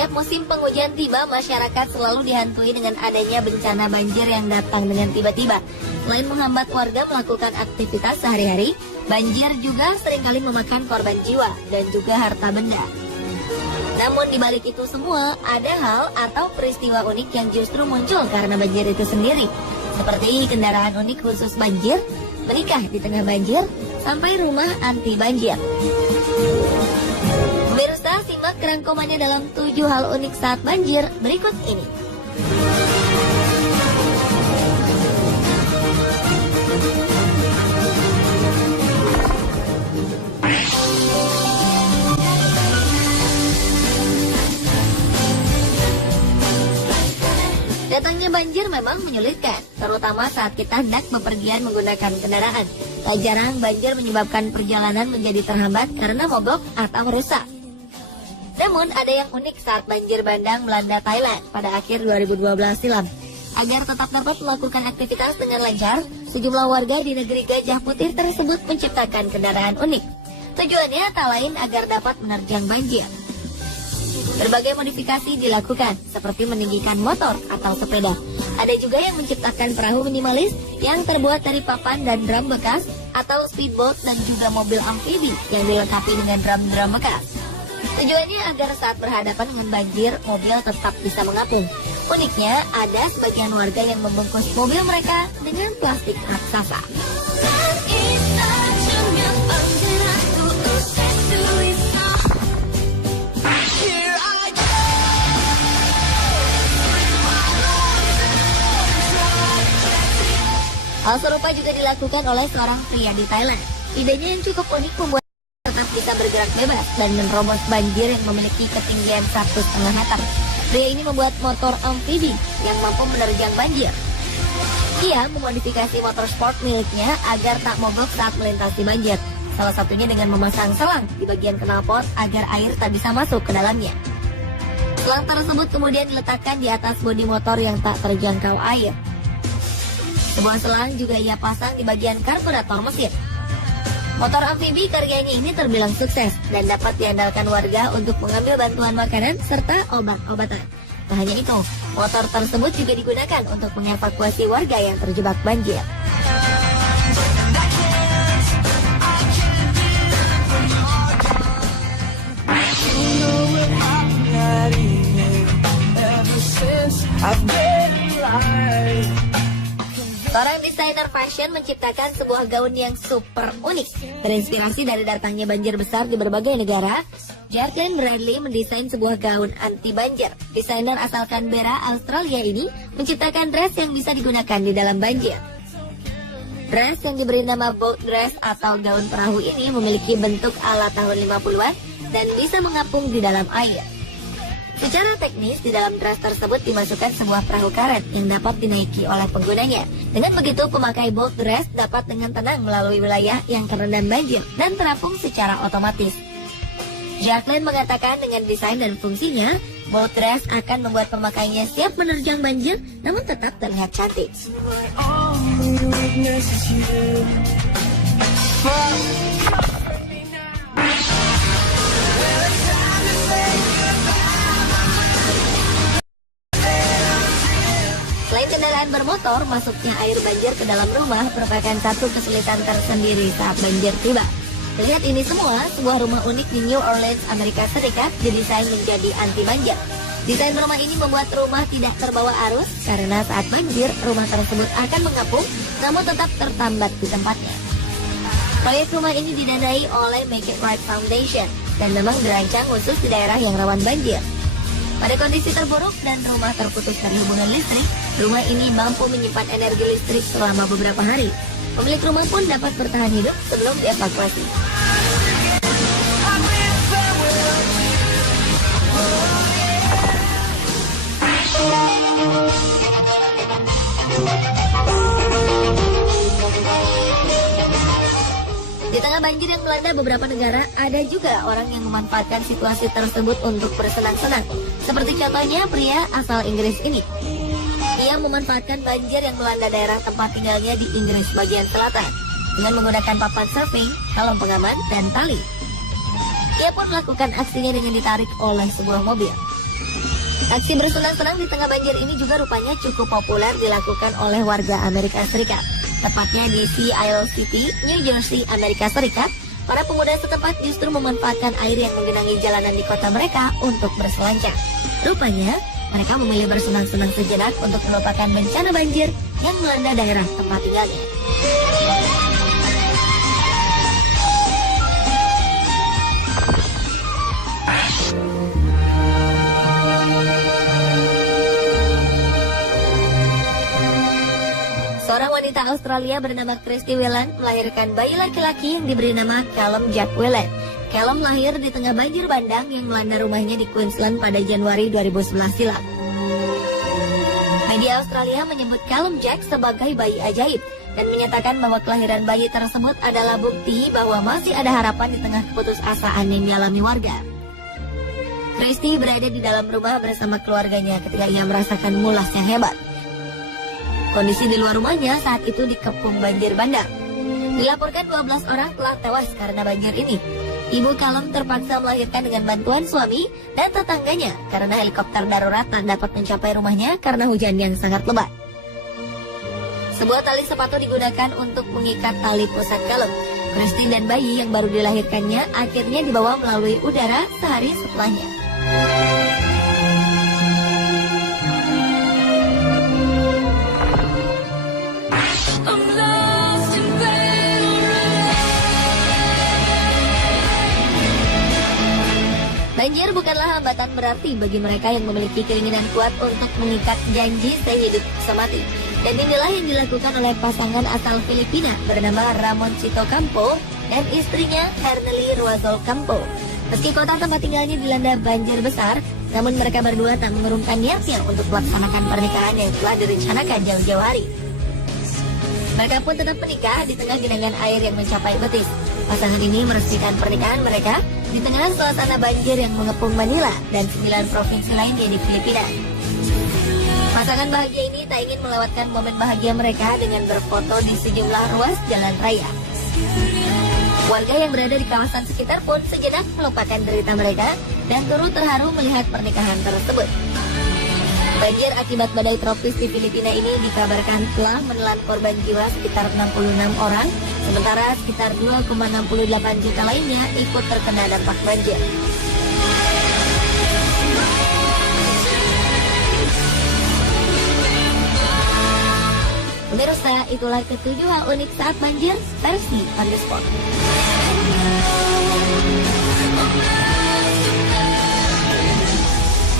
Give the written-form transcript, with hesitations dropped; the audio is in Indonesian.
Setiap musim penghujan tiba, masyarakat selalu dihantui dengan adanya bencana banjir yang datang dengan tiba-tiba. Selain menghambat warga melakukan aktivitas sehari-hari, banjir juga seringkali memakan korban jiwa dan juga harta benda. Namun di balik itu semua, ada hal atau peristiwa unik yang justru muncul karena banjir itu sendiri. Seperti kendaraan unik khusus banjir, menikah di tengah banjir, sampai rumah anti banjir. Pemirsa, simak kerangkumannya dalam 7 hal unik saat banjir berikut ini. Datangnya banjir memang menyulitkan, terutama saat kita hendak bepergian menggunakan kendaraan. Tak jarang banjir menyebabkan perjalanan menjadi terhambat karena mogok atau rusak. Namun ada yang unik saat banjir bandang melanda Thailand pada akhir 2012 silam. Agar tetap dapat melakukan aktivitas dengan lancar, sejumlah warga di negeri Gajah Putih tersebut menciptakan kendaraan unik. Tujuannya tak lain agar dapat menerjang banjir. Berbagai modifikasi dilakukan, seperti meninggikan motor atau sepeda. Ada juga yang menciptakan perahu minimalis yang terbuat dari papan dan drum bekas, atau speedboat dan juga mobil amfibi yang dilengkapi dengan drum-drum bekas. Tujuannya agar saat berhadapan dengan banjir, mobil tetap bisa mengapung. Uniknya, ada sebagian warga yang membungkus mobil mereka dengan plastik raksasa. Hal serupa juga dilakukan oleh seorang pria di Thailand. Idenya yang cukup unik membuat tetap bisa bergerak bebas dan menerobos banjir yang memiliki ketinggian 1,5 meter. Pria ini membuat motor amfibi yang mampu menerjang banjir. Ia memodifikasi motor sport miliknya agar tak mogok saat melintasi banjir. Salah satunya dengan memasang selang di bagian knalpot agar air tak bisa masuk ke dalamnya. Selang tersebut kemudian diletakkan di atas bodi motor yang tak terjangkau air. Sebuah selang juga ia pasang di bagian karburator mesin. Motor amfibi karyanya ini terbilang sukses dan dapat diandalkan warga untuk mengambil bantuan makanan serta obat-obatan. Tak hanya itu, motor tersebut juga digunakan untuk mengevakuasi warga yang terjebak banjir. Seorang desainer fashion menciptakan sebuah gaun yang super unik. Terinspirasi dari datangnya banjir besar di berbagai negara, Jacqueline Bradley mendesain sebuah gaun anti banjir. Desainer asal Canberra, Australia ini menciptakan dress yang bisa digunakan di dalam banjir. Dress yang diberi nama boat dress atau gaun perahu ini memiliki bentuk ala tahun 50-an dan bisa mengapung di dalam air. Secara teknis, di dalam dress tersebut dimasukkan sebuah perahu karet yang dapat dinaiki oleh penggunanya. Dengan begitu, pemakai boat dress dapat dengan tenang melalui wilayah yang terendam banjir dan terapung secara otomatis. Jacqueline mengatakan dengan desain dan fungsinya, boat dress akan membuat pemakainya siap menerjang banjir namun tetap terlihat cantik. Selain kendaraan bermotor, masuknya air banjir ke dalam rumah merupakan satu kesulitan tersendiri saat banjir tiba. Lihat ini semua, sebuah rumah unik di New Orleans, Amerika Serikat didesain menjadi anti banjir. Desain rumah ini membuat rumah tidak terbawa arus karena saat banjir, rumah tersebut akan mengapung namun tetap tertambat di tempatnya. Proyek rumah ini didanai oleh Make It Right Foundation dan memang dirancang khusus di daerah yang rawan banjir. Pada kondisi terburuk dan rumah terputus dari hubungan listrik, rumah ini mampu menyimpan energi listrik selama beberapa hari. Pemilik rumah pun dapat bertahan hidup sebelum dievakuasi. Di tengah banjir yang melanda beberapa negara, ada juga orang yang memanfaatkan situasi tersebut untuk bersenang-senang. Seperti contohnya pria asal Inggris ini. Ia memanfaatkan banjir yang melanda daerah tempat tinggalnya di Inggris bagian selatan dengan menggunakan papan surfing, helm pengaman, dan tali. Ia pun melakukan aksinya dengan ditarik oleh sebuah mobil. Aksi bersenang-senang di tengah banjir ini juga rupanya cukup populer dilakukan oleh warga Amerika Serikat. Tepatnya di Sea Isle City, New Jersey, Amerika Serikat, para pemuda setempat justru memanfaatkan air yang menggenangi jalanan di kota mereka untuk berselancar. Rupanya, mereka memilih bersenang-senang sejenak untuk melupakan bencana banjir yang melanda daerah tempat tinggalnya. Seorang wanita Australia bernama Christy Whelan melahirkan bayi laki-laki yang diberi nama Callum Jack Whelan. Callum lahir di tengah banjir bandang yang melanda rumahnya di Queensland pada Januari 2011 silam. Media Australia menyebut Callum Jack sebagai bayi ajaib dan menyatakan bahwa kelahiran bayi tersebut adalah bukti bahwa masih ada harapan di tengah keputusasaan yang dialami warga. Christy berada di dalam rumah bersama keluarganya ketika ia merasakan mulas yang hebat. Kondisi di luar rumahnya saat itu dikepung banjir bandang. Dilaporkan 12 orang telah tewas karena banjir ini. Ibu Callum terpaksa melahirkan dengan bantuan suami dan tetangganya karena helikopter darurat tak dapat mencapai rumahnya karena hujan yang sangat lebat. Sebuah tali sepatu digunakan untuk mengikat tali pusat Callum. Christy dan bayi yang baru dilahirkannya akhirnya dibawa melalui udara sehari setelahnya. Banjir bukanlah hambatan berarti bagi mereka yang memiliki keinginan kuat untuk mengikat janji sehidup semati. Dan inilah yang dilakukan oleh pasangan asal Filipina bernama Ramon Cito Campo dan istrinya Hernely Ruazol Campo. Meski kota tempat tinggalnya dilanda banjir besar, namun mereka berdua tak mengurungkan niatnya untuk melaksanakan pernikahan yang telah direncanakan jauh-jauh hari. Mereka pun tetap menikah di tengah genangan air yang mencapai betis. Pasangan ini meresmikan pernikahan mereka di tengah suasana banjir yang mengepung Manila dan 9 provinsi lainnya di Filipina. Pasangan bahagia ini tak ingin melewatkan momen bahagia mereka dengan berfoto di sejumlah ruas jalan raya. Warga yang berada di kawasan sekitar pun sejenak melupakan derita mereka dan turut terharu melihat pernikahan tersebut. Banjir akibat badai tropis di Filipina ini dikabarkan telah menelan korban jiwa sekitar 66 orang, sementara sekitar 2,68 juta lainnya ikut terkena dampak banjir. Pemirsa, itulah ketujuh hal unik saat banjir versi On The Spot.